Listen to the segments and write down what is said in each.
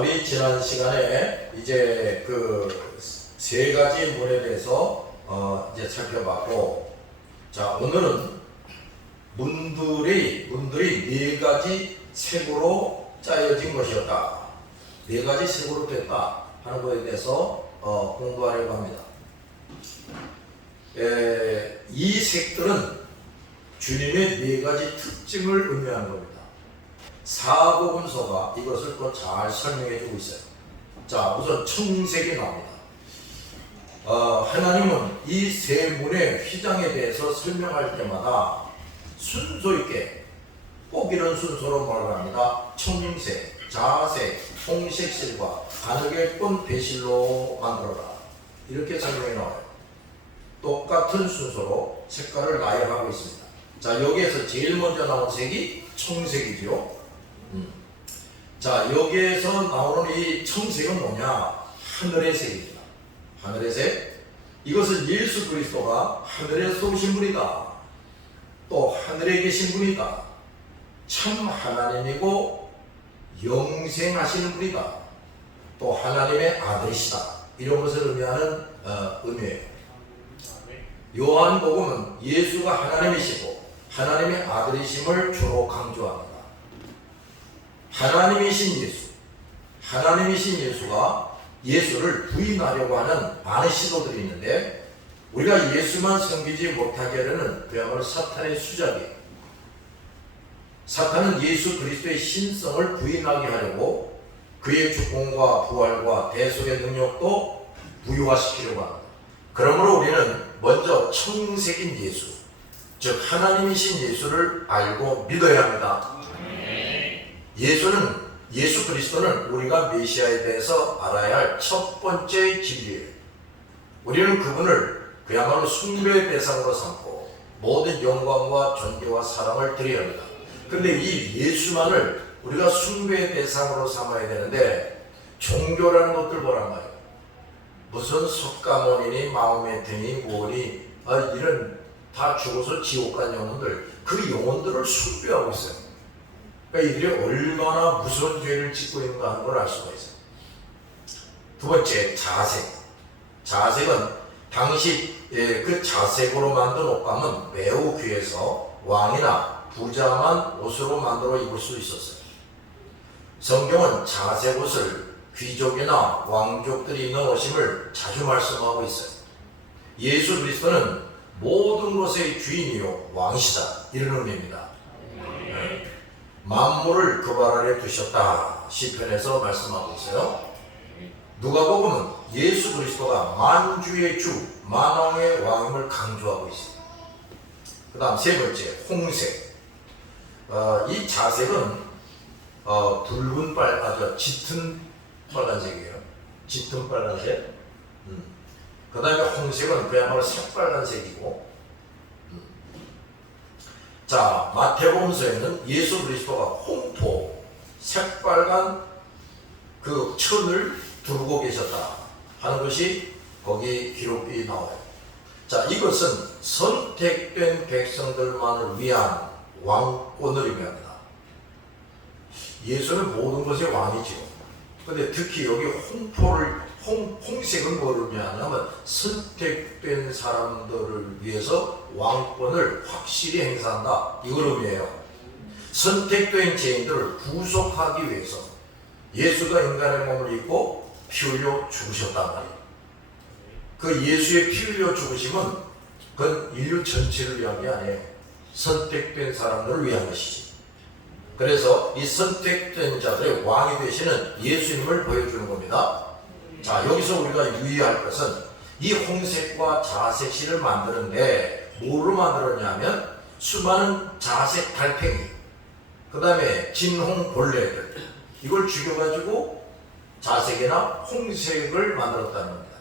우리 지난 시간에 이제 그 세 가지 문에 대해서 이제 살펴봤고, 자, 오늘은 문들이 네 가지 색으로 짜여진 것이었다. 네 가지 색으로 됐다 하는 것에 대해서 공부하려고 합니다. 이 색들은 주님의 네 가지 특징을 의미하는 겁니다. 사복음서가 이것을 또 잘 설명해 주고 있어요. 자, 우선 청색이 나옵니다. 하나님은 이 세 문의 휘장에 대해서 설명할 때마다 순서 있게 꼭 이런 순서로 말을 합니다. 청색, 자색, 홍색실과 가늘게 꼰 배실로 만들어라. 이렇게 설명이 나와요. 똑같은 순서로 색깔을 나열하고 있습니다. 자, 여기에서 제일 먼저 나온 색이 청색이죠. 자, 여기에서 나오는 이 청색은 뭐냐? 하늘의 색입니다. 하늘의 색. 이것은 예수 그리스도가 하늘에서 오신 분이다. 또 하늘에 계신 분이다. 참 하나님이고 영생하시는 분이다. 또 하나님의 아들이시다. 이런 것을 의미하는 의미예요. 요한복음은 예수가 하나님이시고 하나님의 아들이심을 주로 강조합니다. 하나님이신 예수가 예수를 부인하려고 하는 많은 시도들이 있는데, 우리가 예수만 섬기지 못하게 하려는 그야말로 사탄의 수작이에요. 사탄은 예수 그리스도의 신성을 부인하게 하려고 그의 죽음과 부활과 대속의 능력도 부유화시키려고 합니다. 그러므로 우리는 먼저 청색인 예수, 즉 하나님이신 예수를 알고 믿어야 합니다. 예수 그리스도는 우리가 메시아에 대해서 알아야 할 첫 번째 진리예요. 우리는 그분을 그야말로 숭배의 대상으로 삼고 모든 영광과 존귀와 사랑을 드려야 합니다. 그런데 이 예수만을 우리가 숭배의 대상으로 삼아야 되는데, 종교라는 것들 보란 말이에요. 무슨 석가모니니 마음에 드니 뭐니 이런 다 죽어서 지옥 간 영혼들, 그 영혼들을 숭배하고 있어요. 그러니까 이들이 얼마나 무서운 죄를 짓고 있는가 하는 걸 알 수가 있어요. 두 번째, 자색. 자색은 당시 그 자색으로 만든 옷감은 매우 귀해서 왕이나 부자만 옷으로 만들어 입을 수 있었어요. 성경은 자색 옷을 귀족이나 왕족들이 입는 옷임을 자주 말씀하고 있어요. 예수 그리스도는 모든 것의 주인이요 왕이시다, 이런 의미입니다. 만물을 그 발 아래 두셨다, 시편에서 말씀하고 있어요. 누가복음은 예수 그리스도가 만주의 주, 만왕의 왕임을 강조하고 있습니다. 그 다음 세 번째, 홍색. 이 자색은 붉은 짙은 빨간색이에요. 짙은 빨간색. 그 다음에 홍색은 그야말로 새빨간색이고, 자, 마태복음서에는 예수 그리스도가 홍포, 새빨간 그 천을 두르고 계셨다 하는 것이 거기 기록이 나와요. 자, 이것은 선택된 백성들만을 위한 왕권을 의미합니다. 예수는 모든 것의 왕이죠. 근데 특히 여기 홍색은 뭘 의미하냐면 선택된 사람들을 위해서 왕권을 확실히 행사한다, 이걸 의미해요. 선택된 죄인들을 구속하기 위해서 예수가 인간의 몸을 입고 피 흘려 죽으셨단 말이에요. 그 예수의 피 흘려 죽으심은 그건 인류 전체를 위한 게 아니에요. 선택된 사람들을 위한 것이지. 그래서 이 선택된 자들의 왕이 되시는 예수님을 보여주는 겁니다. 자, 여기서 우리가 유의할 것은 이 홍색과 자색실을 만드는데 뭐로 만들었냐면 수많은 자색 달팽이, 그 다음에 진홍 벌레들, 이걸 죽여가지고 자색이나 홍색을 만들었다는 겁니다.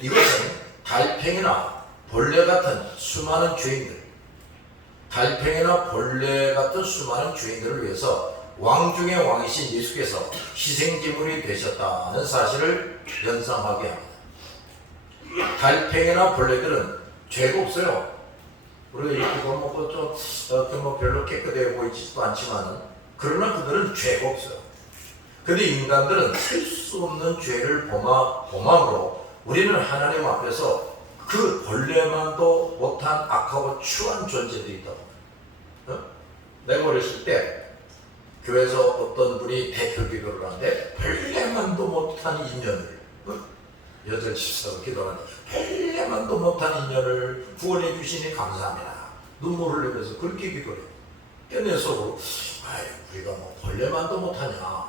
이것은 달팽이나 벌레 같은 수많은 죄인들, 달팽이나 벌레 같은 수많은 죄인들을 위해서 왕 중의 왕이신 예수께서 희생제물이 되셨다는 사실을 연상하게 합니다. 달팽이나 벌레들은 죄가 없어요. 우리가 이렇게 먹고 좀 별로 깨끗해 보이지도 않지만, 그러나 그들은 죄가 없어요. 근데 인간들은 할 수 없는 죄를 범함으로 우리는 하나님 앞에서 그 벌레만도 못한 악하고 추한 존재들이다. 내가 어렸을 때 교회에서 어떤 분이 대표 기도를 하는데 벌레만도 못한 인연을 여덟 집사로 기도하는데 벌레만도 못한 인연을 구원해 주시니 감사합니다. 눈물을 흘리면서 그렇게 기도를 해요. 내 속으로 우리가 뭐 벌레만도 못하냐,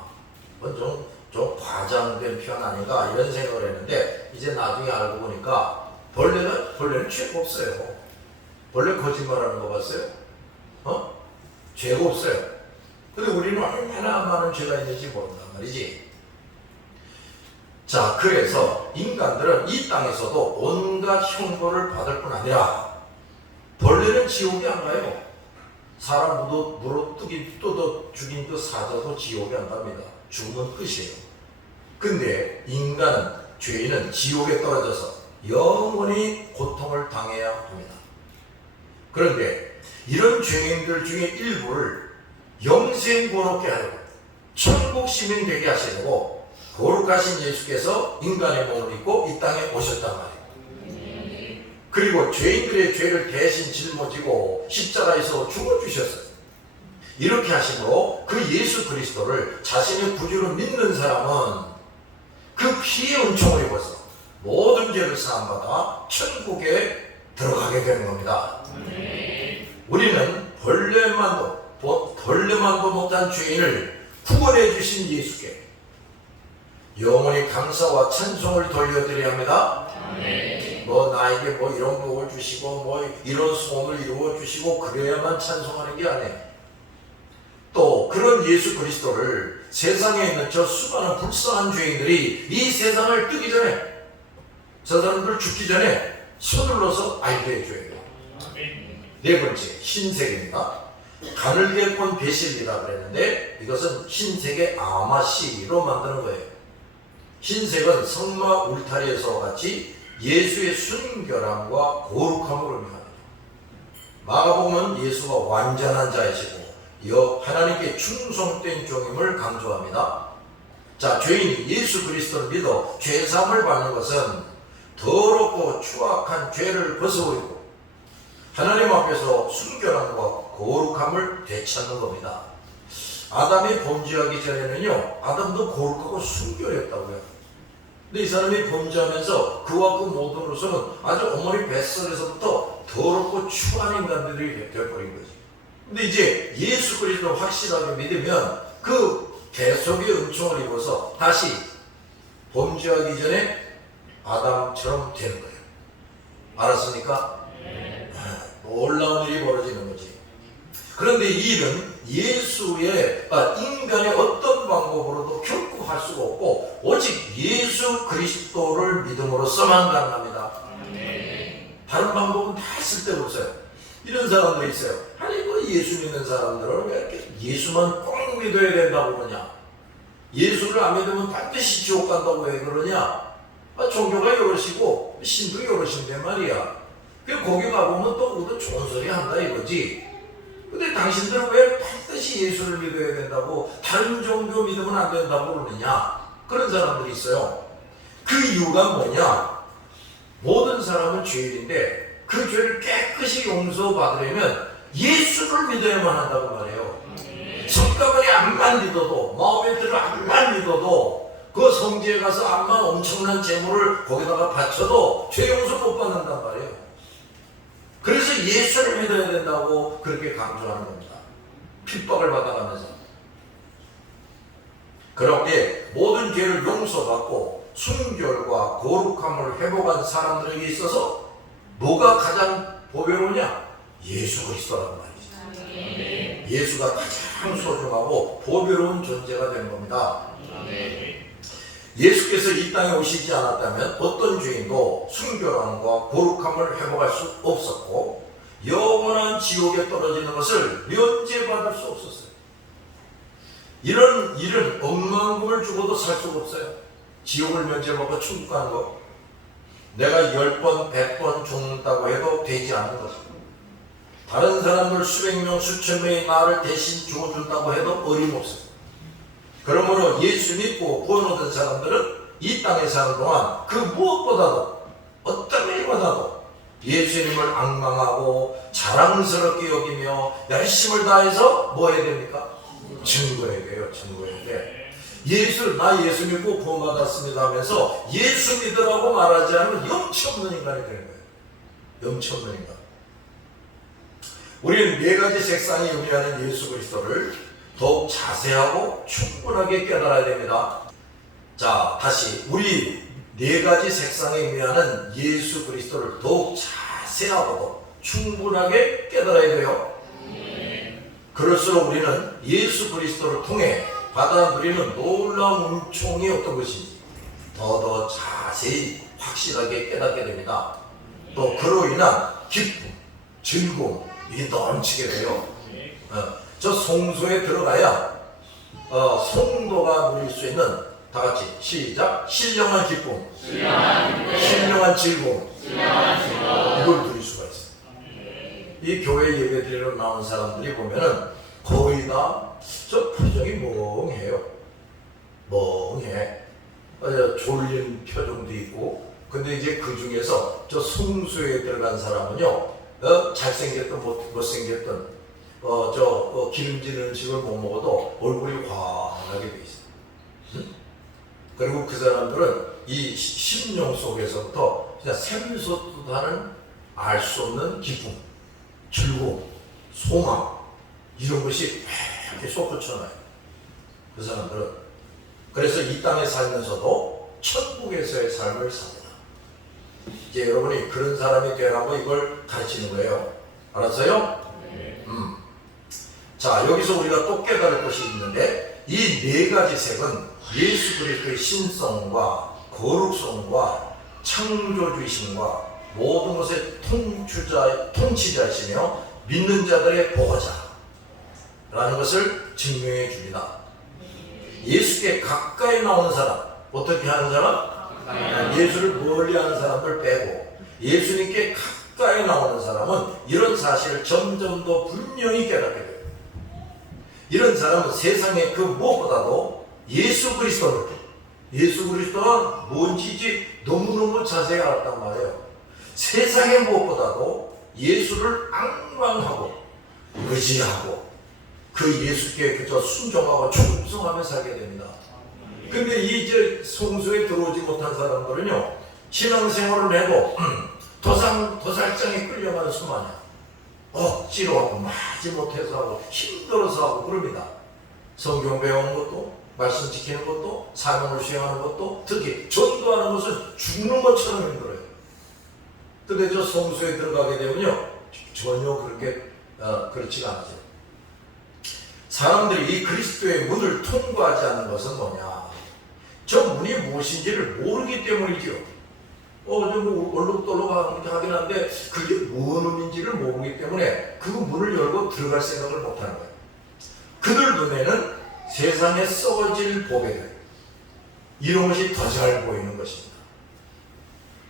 좀 과장된 표현 아닌가 이런 생각을 했는데 이제 나중에 알고 보니까 벌레는 죄가 없어요. 벌레 거짓말하는 거 봤어요? 죄가 없어요. 근데 우리는 얼마나 많은 죄가 있는지 모른단 말이지. 자, 그래서 인간들은 이 땅에서도 온갖 형벌을 받을 뿐 아니라 벌레는 지옥에 안 가요. 사람 물어 뜯어 죽인 그 사자도 지옥에 안 갑니다. 죽으면 끝이에요. 근데 인간은, 죄인은 지옥에 떨어져서 영원히 고통을 당해야 합니다. 그런데 이런 죄인들 중에 일부를 영생고롭게 하려고 천국 시민 되게 하시려고 거룩하신 예수께서 인간의 몸을 입고 이 땅에 오셨단 말이에요. 그리고 죄인들의 죄를 대신 짊어지고 십자가에서 죽어주셨어요. 이렇게 하심으로 그 예수 그리스도를 자신의 구주로 믿는 사람은 그 피의 은총을 입어서 모든 죄를 사함받아 천국에 들어가게 되는 겁니다. 우리는 벌레만도 못한 죄인을 구원해 주신 예수께 영원히 감사와 찬송을 돌려드려야 합니다. 나에게 이런 복을 주시고 이런 소원을 이루어 주시고 그래야만 찬송하는 게 아니에요. 또 그런 예수 그리스도를 세상에 있는 저 수많은 불쌍한 죄인들이 이 세상을 뜨기 전에, 저 사람들 죽기 전에 서둘러서 알게 해줘야 돼요. 네 번째, 흰색입니다. 가늘게 꼰 배실이라 그랬는데 이것은 흰색의 아마씨로 만드는 거예요. 흰색은 성막 울타리에서 같이 예수의 순결함과 거룩함을 의미합니다. 마가복음은 예수가 완전한 자이시고 하나님께 충성된 종임을 강조합니다. 자, 죄인이 예수 그리스도를 믿어 죄사함을 받는 것은 더럽고 추악한 죄를 벗어버리고 하나님 앞에서 순결함과 거룩함을 되찾는 겁니다. 아담이 범죄하기 전에는요, 아담도 거룩하고 순결했다고요. 근데 이 사람이 범죄하면서 그와 그 모든으로서는 아주 어머니 뱃속에서부터 더럽고 추한 인간들이 되어버린 거지. 근데 이제 예수 그리스도를 확실하게 믿으면 그 대속의 은총을 입어서 다시 범죄하기 전에 아담처럼 되는 거예요. 알았습니까? 놀라운 일이 벌어지는 거지. 그런데 이 일은 인간의 어떤 방법으로도 결코 할 수가 없고 오직 예수 그리스도를 믿음으로써만 가능합니다. 다른 방법은 다 쓸데없어요. 이런 사람들이 있어요. 예수 믿는 사람들은 왜 이렇게 예수만 꼭 믿어야 된다고 그러냐? 예수를 안 믿으면 반드시 지옥 간다고 왜 그러냐? 종교가 여럿이고 신도 여럿인데 말이야. 거기 가보면 또 좋은 소리 한다 이거지. 근데 당신들은 왜 반드시 예수를 믿어야 된다고, 다른 종교 믿으면 안 된다고 그러느냐? 그런 사람들이 있어요. 그 이유가 뭐냐? 모든 사람은 죄인인데 그 죄를 깨끗이 용서받으려면 예수를 믿어야만 한다고 말해요. 성가만이 암만 믿어도, 마음에 들어 암만 믿어도, 그 성지에 가서 암만 엄청난 재물을 거기다가 바쳐도 죄 용서 못 받는단 말이에요. 그래서 예수를 믿어야 된다고 그렇게 강조하는 겁니다. 핍박을 받아가면서. 그렇게 모든 죄를 용서받고 순결과 거룩함을 회복한 사람들에게 있어서 뭐가 가장 보배로우냐? 예수 그리스도라고 말이죠. 예수가 가장 소중하고 보배로운 존재가 되는 겁니다. 예수께서 이 땅에 오시지 않았다면 어떤 죄인도 순결함과 거룩함을 회복할 수 없었고 영원한 지옥에 떨어지는 것을 면제받을 수 없었어요. 이런 일은 억만금을 주고도 살 수가 없어요. 지옥을 면제받고 천국 가는 거. 내가 10번, 100번 죽는다고 해도 되지 않는 것입니다. 다른 사람들 수백 명, 수천 명이 나를 대신 죽어준다고 해도 어림없어요. 그러므로 예수 믿고 구원 얻은 사람들은 이 땅에 사는 동안 그 무엇보다도 어떤 일보다도 예수님을 앙망하고 자랑스럽게 여기며 열심을 다해서 뭐 해야 됩니까? 증거해야 돼요. 증거해야 돼. 나 예수 믿고 구원받았습니다 하면서 예수 믿으라고 말하지 않으면 염치 없는 인간이 되는 거예요. 염치 없는 인간. 우리는 네 가지 색상이 의미하는 예수 그리스도를 더욱 자세하고 충분하게 깨달아야 됩니다. 자, 다시 우리 네 가지 색상에 의미하는 예수 그리스도를 더욱 자세하고 충분하게 깨달아야 돼요. 그럴수록 우리는 예수 그리스도를 통해 받아 누리는 놀라운 은총이 어떤 것인지 더 자세히 확실하게 깨닫게 됩니다. 또 그로 인한 기쁨, 즐거움 이게 넘치게 돼요. 저 성소에 들어가야 성도가 누릴 수 있는 다 같이 시작. 신령한 기쁨, 신령한 즐거움, 이걸 누릴 수가 있어요. 이 교회 예배 드리러 나온 사람들이 보면은 거의 다 저 표정이 멍해요. 멍해. 졸린 표정도 있고. 근데 이제 그 중에서 저 성소에 들어간 사람은요, 잘생겼든 못생겼든, 기름진 음식을 못 먹어도 얼굴이 환하게 돼 있어요. 그리고 그 사람들은 이 심령 속에서부터 그냥 샘솟듯하는 알 수 없는 기쁨, 즐거움, 소망 이런 것이 이렇게 솟구쳐나요. 그 사람들은. 그래서 이 땅에 살면서도 천국에서의 삶을 삽니다. 이제 여러분이 그런 사람이 되라고 이걸 가르치는 거예요. 알았어요? 자, 여기서 우리가 또 깨달을 것이 있는데 이 네 가지 색은 예수 그리스도의 신성과 거룩성과 창조주이심과 모든 것의 통치자이시며 믿는 자들의 보호자라는 것을 증명해 줍니다. 예수께 가까이 나오는 사람, 어떻게 하는 사람? 예수를 멀리 하는 사람들 빼고 예수님께 가까이 나오는 사람은 이런 사실을 점점 더 분명히 깨닫게 돼요. 이런 사람은 세상의 그 무엇보다도 예수 그리스도가 뭔지 너무너무 자세히 알았단 말이에요. 세상의 무엇보다도 예수를 앙망하고 의지하고 그 예수께 그저 순종하고 충성하며 살게 됩니다. 근데 이제 성소에 들어오지 못한 사람들은요, 신앙생활을 해도 도살장에 끌려가는 수만이야. 억지로 하고 마지못해서 하고 힘들어서 하고 그럽니다. 성경 배우는 것도 말씀 지키는 것도 사명을 수행하는 것도 특히 전도하는 것은 죽는 것처럼 힘들어요. 근데 저 성소에 들어가게 되면요 전혀 그렇게 그렇지가 않죠. 사람들이 이 그리스도의 문을 통과하지 않는 것은 뭐냐? 저 문이 무엇인지를 모르기 때문이죠. 좀 얼룩덜룩 하긴 한데 그게 무슨 의미인지를 모르기 때문에 그 문을 열고 들어갈 생각을 못하는 거예요. 그들 눈에는 세상에 썩어질 보배들 이런 것이 더 잘 보이는 것입니다.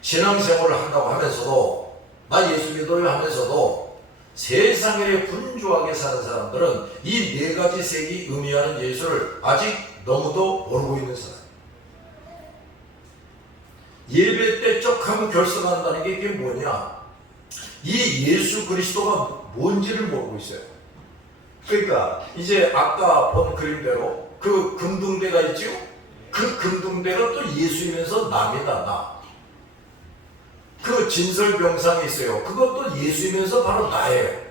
신앙생활을 한다고 하면서도 나 예수 믿어요 하면서도 세상에 분주하게 사는 사람들은 이 네 가지 색이 의미하는 예수를 아직 너무도 모르고 있는 사람. 예배 때 쪽하면 결석한다는 게 이게 뭐냐? 이 예수 그리스도가 뭔지를 모르고 있어요. 그러니까 이제 아까 본 그림대로 그 금등대가 있죠? 그 금등대가 또 예수이면서 남이다, 나. 그 진설병상이 있어요. 그것도 예수이면서 바로 나예요.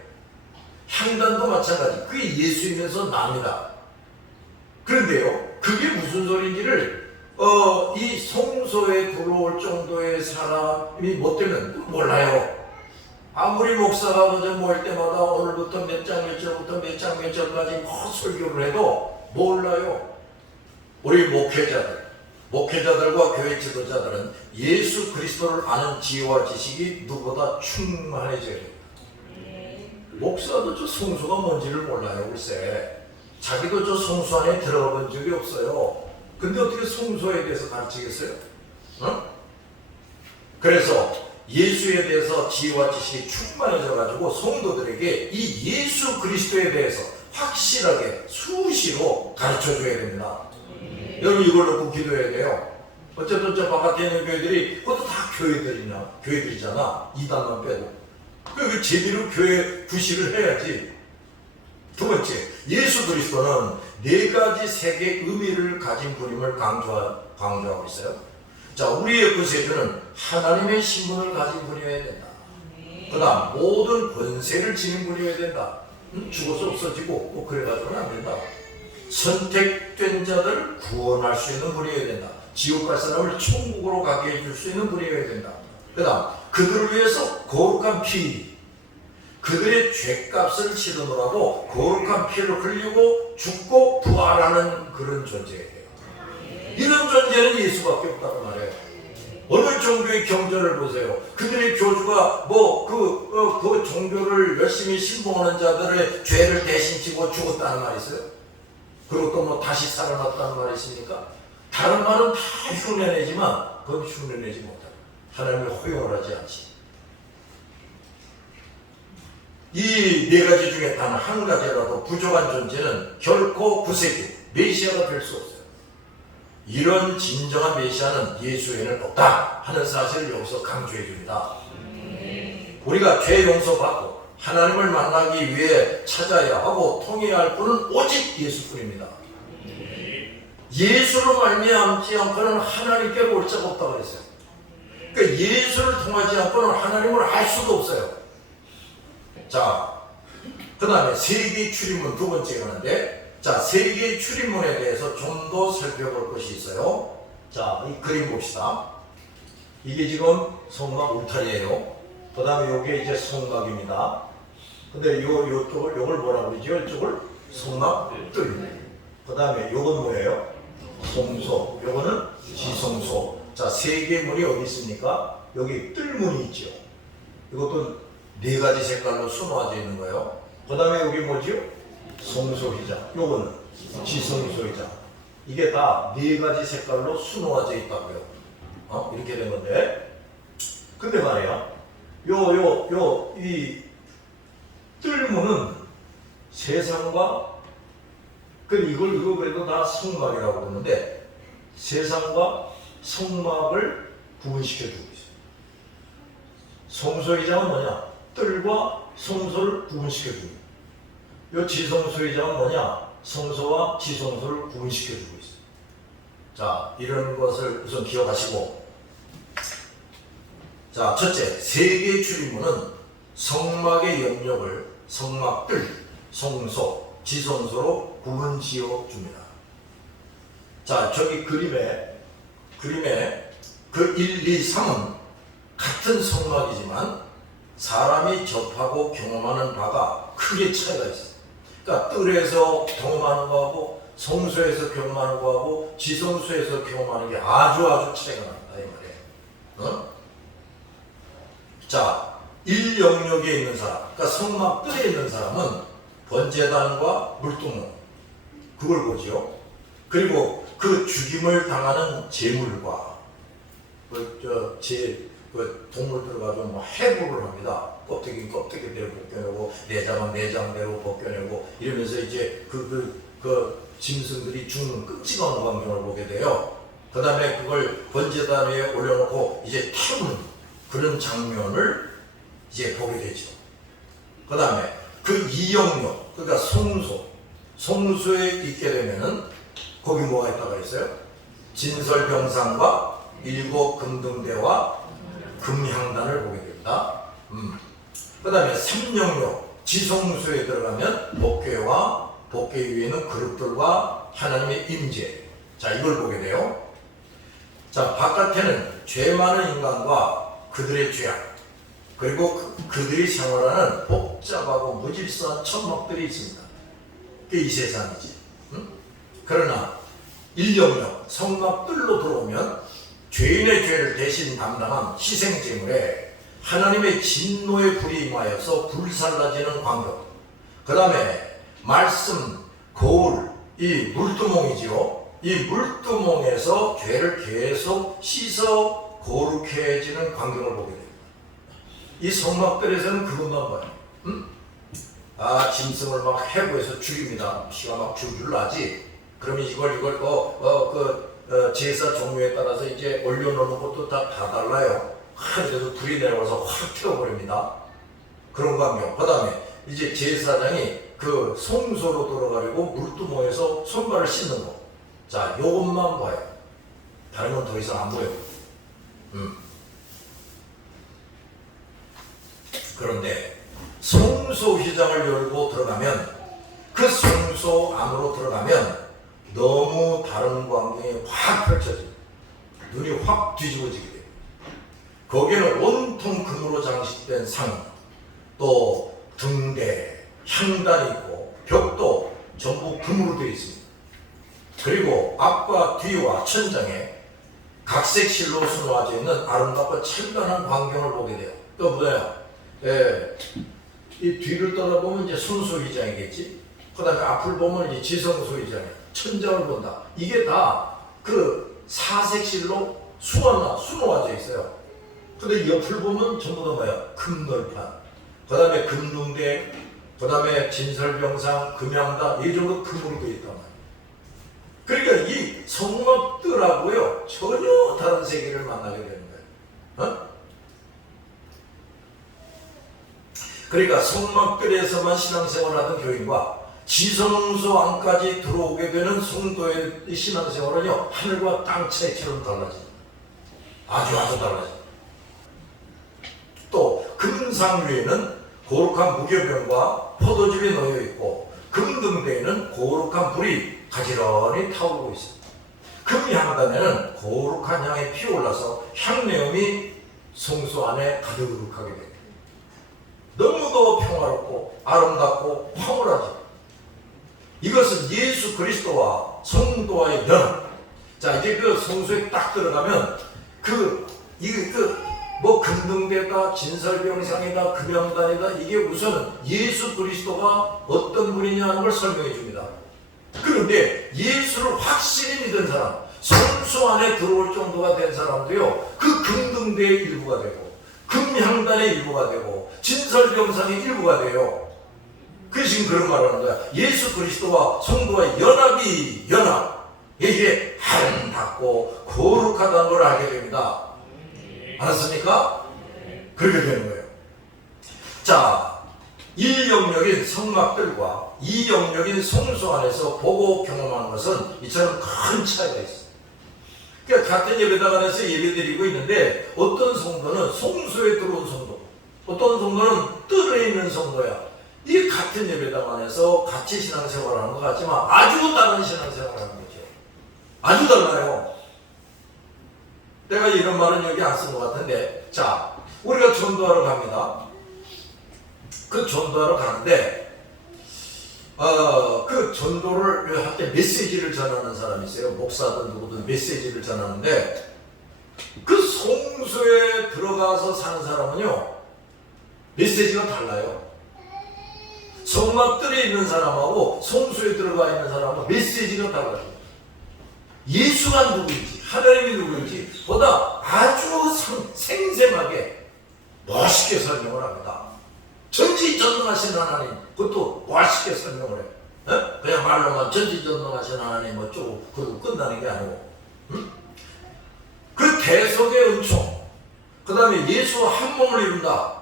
향단도 마찬가지. 그게 예수이면서 남이다. 그런데요, 그게 무슨 소리인지를 이 성소에 들어올 정도의 사람이 뭐 때문에 몰라요. 아무리 목사가 그저 모일 때마다 오늘부터 몇 장 몇 절부터 몇 장 몇 절까지 설교를 해도 몰라요. 우리 목회자들과 교회 지도자들은 예수 그리스도를 아는 지혜와 지식이 누구보다 충만해져야 돼요. 목사도 저 성소가 뭔지를 몰라요. 글쎄 자기도 저 성소 안에 들어가 본 적이 없어요. 근데 어떻게 성소에 대해서 가르치겠어요? 그래서 예수에 대해서 지혜와 지식이 충만해져 가지고 성도들에게 이 예수 그리스도에 대해서 확실하게 수시로 가르쳐 줘야 됩니다. 여러분 이걸 놓고 기도해야 돼요. 어쨌든 저 바깥에 있는 교회들이 그것도 다 교회들이잖아. 이단만 빼도. 그 제대로 교회 구실을 해야지. 두 번째, 예수 그리스도는 네 가지 색의 의미를 가진 분임을 강조하고 있어요. 자, 우리의 구세주는 하나님의 신분을 가진 분이어야 된다. 그 다음 모든 권세를 지닌 분이어야 된다. 죽어서 없어지고 뭐 그래가지고는 안 된다. 선택된 자들을 구원할 수 있는 분이어야 된다. 지옥 갈 사람을 천국으로 가게 해줄 수 있는 분이어야 된다. 그 다음 그들을 위해서 거룩한 피, 그들의 죄값을 치르느라고 거룩한 피를 흘리고 죽고 부활하는 그런 존재예요. 이런 존재는 예수밖에 없다는 말이에요. 어느 종교의 경전을 보세요. 그들의 교주가 그 종교를 열심히 신봉하는 자들의 죄를 대신 지고 죽었다는 말이 있어요. 그리고 또 다시 살아났다는 말이 있습니까? 다른 말은 다 흉내내지만 그건 흉내내지 못하고 하나님이 허용을 하지 않지. 이 네 가지 중에 단 한 가지라도 부족한 존재는 결코 구세주, 메시아가 될 수 없어요. 이런 진정한 메시아는 예수 외에는 없다 하는 사실을 여기서 강조해 줍니다. 우리가 죄 용서받고 하나님을 만나기 위해 찾아야 하고 통해야 할 분은 오직 예수뿐입니다. 예수로 말미암지 않고는 하나님께로 올 자가 없다고 그랬어요. 그러니까 예수를 통하지 않고는 하나님을 알 수도 없어요. 자, 그 다음에 세계의 출입문 두 번째가 있는데, 자, 세계의 출입문에 대해서 좀 더 살펴볼 것이 있어요. 자, 이 그림 봅시다. 이게 지금 성막 울타리예요. 그 다음에 요게 이제 성막입니다. 근데 요쪽을, 요걸 뭐라 그러죠? 이쪽을 성막 뜰. 그 다음에 요건 뭐예요? 성소. 요거는 지성소. 자, 세 개의 문이 어디 있습니까? 여기 뜰문이 있죠. 이것도 네 가지 색깔로 수놓아져 있는 거예요. 그 다음에 여기 뭐지요? 성소휘장. 요거는 지성소휘장. 이게 다 네 가지 색깔로 수놓아져 있다고요. 이렇게 된 건데. 근데 말이야. 이 뜰문은 세상과, 이걸 그래도 다 성막이라고 그러는데, 세상과 성막을 구분시켜주고 있어요. 성소휘장은 뭐냐? 뜰과 성소를 구분시켜주고 있어요. 이 지성소휘장은 뭐냐? 성소와 지성소를 구분시켜주고 있어요. 자, 이런 것을 우선 기억하시고, 자, 첫째, 세계의 출입문은 성막의 영역을 성막 뜰, 성소, 지성소로 구분 지어 줍니다. 자, 저기 그림에 그 1, 2, 3은 같은 성막이지만 사람이 접하고 경험하는 바가 크게 차이가 있어요. 그러니까 뜰에서 경험하는 거하고 성소에서 경험하는 거하고 지성소에서 경험하는 게 아주 차이가 납니다. 이 말이에요. 자, 1영역에 있는 사람, 그러니까 성막 뜰에 있는 사람은 번제단과 물두멍, 그걸 보죠. 그리고 그 죽임을 당하는 제물과 동물들 가지고 해부를 합니다. 껍데기는 껍데기대로 벗겨내고 내장은 내장대로 벗겨내고 이러면서 이제 그 짐승들이 죽는 끔찍한 광경을 보게 돼요. 그 다음에 그걸 번제단 위에 올려놓고 이제 태우는 그런 장면을 이제 보게 되죠. 그 다음에 그 이영역, 그러니까 성소에 있게 되면은 거기 뭐가 있다고 했어요? 진설병상과 7 금등대와 금향단을 보게 됩니다. 그 다음에 3영역, 지성소에 들어가면 법궤와 법궤 위에 있는 그릇들과 하나님의 임재, 자, 이걸 보게 돼요. 자, 바깥에는 죄 많은 인간과 그들의 죄악, 그리고 그들이 생활하는 복잡하고 무질서한 천막들이 있습니다. 그게 이 세상이지. 그러나 1영역, 성막 뜰로 들어오면 죄인의 죄를 대신 담당한 희생제물에 하나님의 진노의 불이 임하여서 불살라지는 광경, 그 다음에 말씀, 거울, 이 물두멍이지요. 이 물두멍에서 죄를 계속 씻어 거룩해지는 광경을 보게 됩니다. 이 성막들에서는 그것만 봐요. 짐승을 막 해부해서 죽입니다. 피가 막 줄줄 나지. 그러면 이걸 제사 종류에 따라서 이제 올려놓는 것도 다 달라요. 그래서 불이 내려와서 확 태워버립니다. 그런 거 하며, 그 다음에 이제 제사장이 그 성소로 들어가려고 물두멍에서 손발을 씻는 거. 자, 요것만 봐요. 다른 건 더 이상 안 보여요. 그런데 성소 휘장을 열고 들어가면, 그 성소 안으로 들어가면 너무 다른 광경이 확 펼쳐집니다. 눈이 확 뒤집어지게 돼요. 거기에는 온통 금으로 장식된 상, 또 등대, 향단이 있고 벽도 전부 금으로 되어 있습니다. 그리고 앞과 뒤와 천장에 각색 실로 수놓아져 있는 아름답고 찬란한 광경을 보게 돼요. 또 뭐예요? 이 뒤를 떠다보면 이제 순수휘장이겠지. 그 다음에 앞을 보면 이제 지성소휘장이야. 천장을 본다. 이게 다 그 사색실로 수놓아져 있어요. 근데 옆을 보면 전부 다 뭐야? 금널판. 그 다음에 금등대, 그 다음에 진설병상, 금양단, 이 정도 금으로 되어 있단 말이에요. 그러니까 이 성막들하고요, 전혀 다른 세계를 만나게 되는 거예요. 그러니까 성막들에서만 신앙생활을 하던 교인과 지성소 안까지 들어오게 되는 성도의 신앙생활은요, 하늘과 땅 차이처럼 달라집니다. 아주 달라집니다. 또 금상 위에는 거룩한 무교병과 포도즙이 놓여 있고, 금등대에는 거룩한 불이 가지런히 타오르고 있습니다. 금향단에는 거룩한 향이 피어올라서 향내음이 성소 안에 가득하게 됩니다. 너무도 평화롭고 아름답고 황홀하죠. 이것은 예수 그리스도와 성도와의 연합. 자, 이제 그 성소에 딱 들어가면 금등대다, 진설병상이다, 금양단이다, 이게 우선은 예수 그리스도가 어떤 분이냐 하는 걸 설명해 줍니다. 그런데 예수를 확실히 믿은 사람, 성소 안에 들어올 정도가 된 사람도요, 그 금등대의 일부가 되고, 금향단의 일부가 되고, 진설병상의 일부가 돼요. 그래서 지금 그런 말을 하는 거야. 예수 그리스도와 성도의 연합. 이게 아름답고 거룩하다는 걸 알게 됩니다. 알았습니까? 그렇게 되는 거예요. 자, 1영역인 성막들과 2영역인 성소 안에서 보고 경험하는 것은 이처럼 큰 차이가 있어요. 그러니까 같은 예배당 안에서 예배드리고 있는데, 어떤 성도는 성소에 들어온 성도, 어떤 성도는 뜰에 있는 성도야. 이게 같은 예배당 안에서 같이 신앙생활을 하는 것 같지만 아주 다른 신앙생활을 하는 거죠. 아주 달라요. 내가 이런 말은 여기 안 쓴 것 같은데, 자, 우리가 전도하러 갑니다. 그 전도하러 가는데, 그 전도를 할 때 메시지를 전하는 사람이 있어요. 목사든 누구든 메시지를 전하는데, 그 성소에 들어가서 사는 사람은요, 메시지가 달라요. 성막들에 있는 사람하고 성소에 들어가 있는 사람은 메시지가 달라요. 예수가 누구인지, 하나님이 누구인지 보다 아주 생생하게 멋있게 설명을 합니다. 전지전능하신 하나님, 그것도 멋있게 설명을 해요. 그냥 말로만 전지전능하신 하나님 어쩌고 그러고 끝나는 게 아니고, 그 대속의 은총, 그 다음에 예수와 한 몸을 이룬다,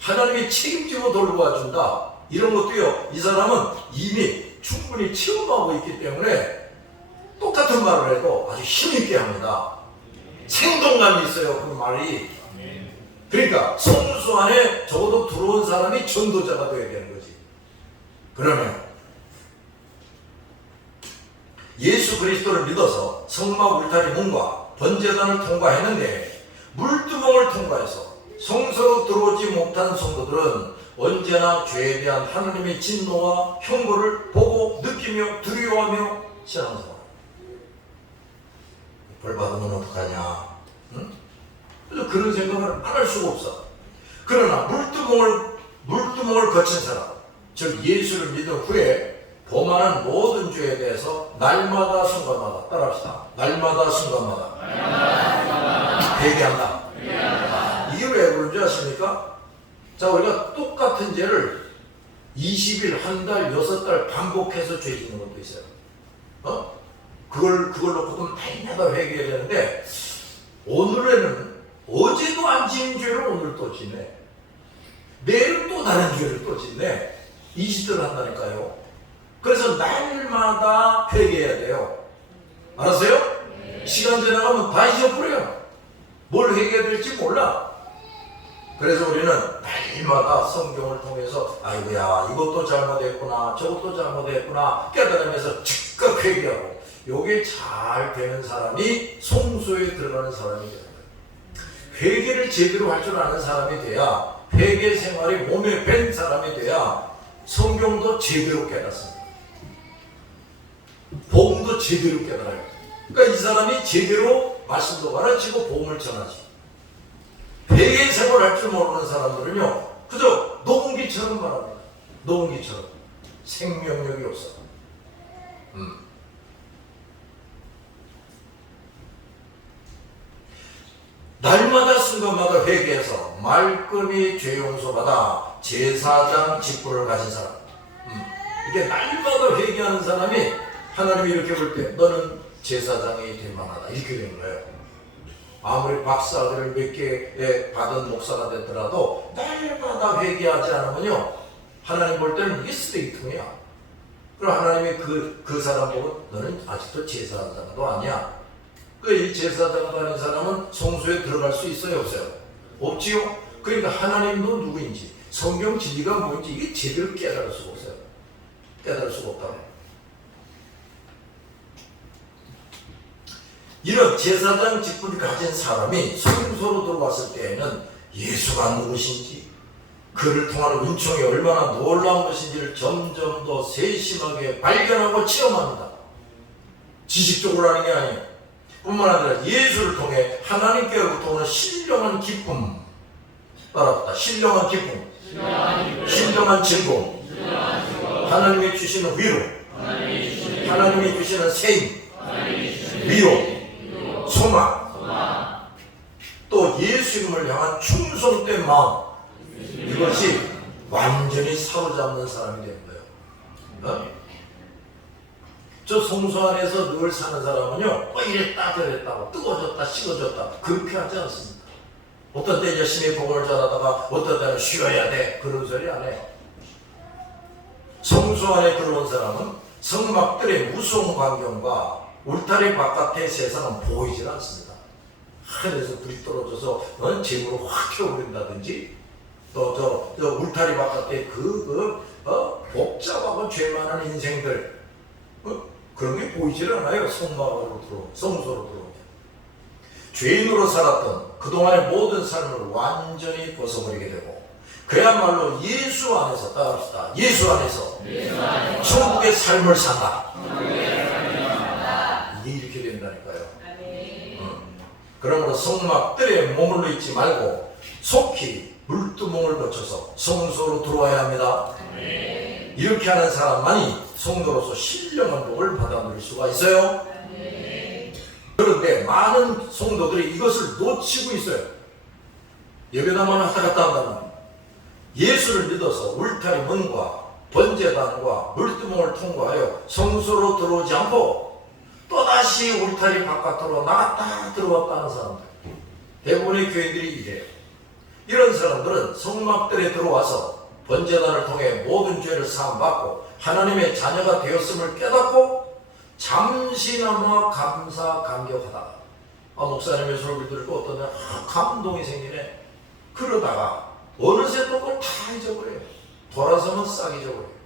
하나님이 책임지고 돌보아준다, 이런 것도요, 이 사람은 이미 충분히 체험하고 있기 때문에 똑같은 말을 해도 아주 힘있게 합니다. 생동감이 있어요, 그 말이. 그러니까 성소 안에 적어도 들어온 사람이 전도자가 되어야 되는 거지. 그러면 예수 그리스도를 믿어서 성막 울타리 문과 번제단을 통과했는데, 물두멍을 통과해서 성소로 들어오지 못한 성도들은 언제나 죄에 대한 하나님의 진노와 형벌을 보고 느끼며 두려워하며 신앙생활. 벌 받으면 어떡하냐? 응? 그래서 그런 생각을 안 할 수가 없어. 그러나 물두멍을 거친 사람, 즉 예수를 믿은 후에 범하는 모든 죄에 대해서 날마다 순간마다, 따라합시다. 날마다 순간마다 회개한다. 이게 왜 그런지 아십니까? 자, 우리가 똑같은 죄를 20일, 한 달, 6달 반복해서 죄 짓는 것도 있어요. 그걸 놓고도 날마다 회개해야 되는데, 오늘에는 어제도 안 지은 죄를 오늘 또 지네. 내일은 또 다른 죄를 또 짓네. 이 짓을 한다니까요. 그래서 날마다 회개해야 돼요. 알았어요? 네. 시간 지나가면 다 잊어버려요. 뭘 회개해야 될지 몰라. 그래서 우리는 날마다 성경을 통해서 아이고야 이것도 잘못했구나 저것도 잘못했구나 깨달으면서 즉각 회개하고, 요게 잘 되는 사람이 성소에 들어가는 사람이 되는 거예요. 회개를 제대로 할 줄 아는 사람이 돼야, 회개 생활이 몸에 밴 사람이 돼야 성경도 제대로 깨닫습니다. 복음도 제대로 깨달아요. 그러니까 이 사람이 제대로 말씀도 가르치고 복음을 전하지. 회개 생활을 할 줄 모르는 사람들은요, 그저 녹음기처럼 말합니다. 녹음기처럼. 생명력이 없어. 날마다 순간마다 회개해서 말끔히 죄 용서받아 제사장 직분을 가진 사람. 이게 날마다 회개하는 사람이 하나님이 이렇게 볼 때 너는 제사장이 될 만하다 이렇게 되는 거예요. 아무리 박사학위를 몇 개 받은 목사가 됐더라도 날마다 회개하지 않으면요, 하나님 볼 때는 이게 쓰레기통이야. 그럼 하나님이 그 사람 보고 너는 아직도 제사장도 아니야. 이 제사장도 아닌 사람은 성소에 들어갈 수 있어요, 없어요? 없지요? 그러니까 하나님도 누구인지, 성경 진리가 뭔지 이게 제대로 깨달을 수가 없어요. 깨달을 수가 없다고. 이런 제사장 직분을 가진 사람이 성소로 들어왔을 때에는 예수가 누구신지, 그를 통하는 은총이 얼마나 놀라운 것인지를 점점 더 세심하게 발견하고 체험합니다. 지식적으로 하는 게 아니에요. 뿐만 아니라 예수를 통해 하나님께로부터 오는 신령한 기쁨, 따라붙다. 신령한 기쁨, 신령한 즐거움, 하나님이 주시는 위로, 하나님이 주시는 세임, 위로, 소망, 또 예수님을 향한 충성된 마음, 이것이 완전히 사로잡는 사람이 되는 거예요. 저 성소 안에서 늘 사는 사람은요, 이랬다 저랬다 뜨거워졌다 식어졌다 그렇게 하지 않습니다. 어떤 때 열심히 복음을 전하다가 어떤 때는 쉬어야 돼 그런 소리 안 해요. 성소 안에 들어온 사람은 성막들의 무서운 광경과 울타리 바깥의 세상은 보이질 않습니다. 하늘에서 불이 떨어져서 재물을 확 태워버린다든지, 또 저 울타리 바깥에 복잡하고 죄 많은 인생들, 그런 게 보이질 않아요. 성소로 들어오면. 죄인으로 살았던 그동안의 모든 삶을 완전히 벗어버리게 되고, 그야말로 예수 안에서, 따라합시다. 예수 안에서 천국의 삶을 산다. 이게 이렇게 된다니까요. 그러므로 성막들에 머물러 있지 말고 속히 물두멍을 거쳐서 성소로 들어와야 합니다. 이렇게 하는 사람만이 성도로서 신령한 복을 받아 누릴 수가 있어요. 그런데 많은 성도들이 이것을 놓치고 있어요. 예배당만 왔다 갔다 한다면 예수를 믿어서 울타리 문과 번제단과 물두멍을 통과하여 성소로 들어오지 않고 또다시 울타리 바깥으로 나갔다 들어왔다 하는 사람들, 대부분의 교인들이 이래요. 이런 사람들은 성막들에 들어와서 번제단을 통해 모든 죄를 사함받고 하나님의 자녀가 되었음을 깨닫고 잠시나마 감사 감격하다가 목사님의 소리를 듣고 어떤 날 감동이 생기네. 그러다가 어느새 또 그걸 다 잊어버려요. 돌아서면 싹 잊어버려요.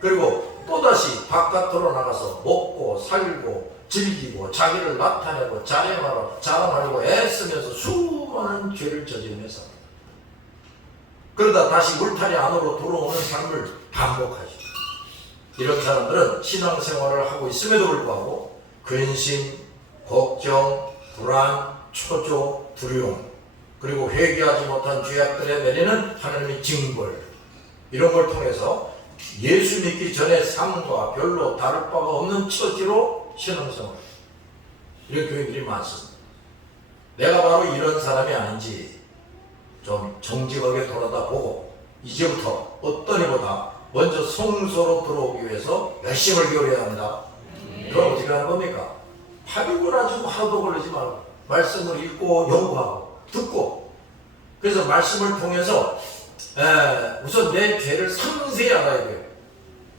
그리고 또다시 바깥으로 나가서 먹고 살고 즐기고 자기를 나타내고 자랑하려고 애쓰면서 수많은 죄를 저지르면서 삽니다. 그러다 다시 울타리 안으로 들어오는 삶을 반복하죠. 이런 사람들은 신앙생활을 하고 있음에도 불구하고 근심, 걱정, 불안, 초조, 두려움, 그리고 회개하지 못한 죄악들에 내리는 하나님의 징벌, 이런 걸 통해서 예수 믿기 전의 삶과 별로 다를 바가 없는 처지로 신앙생활, 이런 교인들이 많습니다. 내가 바로 이런 사람이 아닌지 좀 정직하게 돌아다보고 이제부터 어떤 이보다 먼저 성소로 들어오기 위해서 열심을 기울여야 한다. 그럼 어떻게 하는 겁니까? 바비고 가지고 하루도 걸리지 말고 말씀을 읽고 연구하고 듣고, 그래서 말씀을 통해서 우선 내 죄를 상세히 알아야 돼요.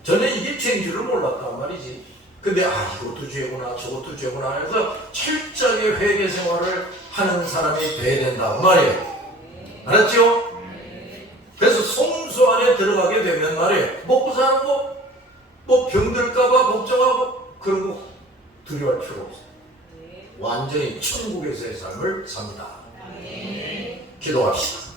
전에 이게 죄인 줄을 몰랐단 말이지. 근데 이것도 죄구나 저것도 죄구나 해서 철저하게 회개 생활을 하는 사람이 돼야 된다 그 말이에요. 알았죠? 그래서 성소 안에 들어가게 되면 말이에요, 먹고 사는 거, 뭐 병들까봐 걱정하고 그런 거 두려워할 필요 없어요. 완전히 천국에서의 삶을 삽니다. 기도합시다.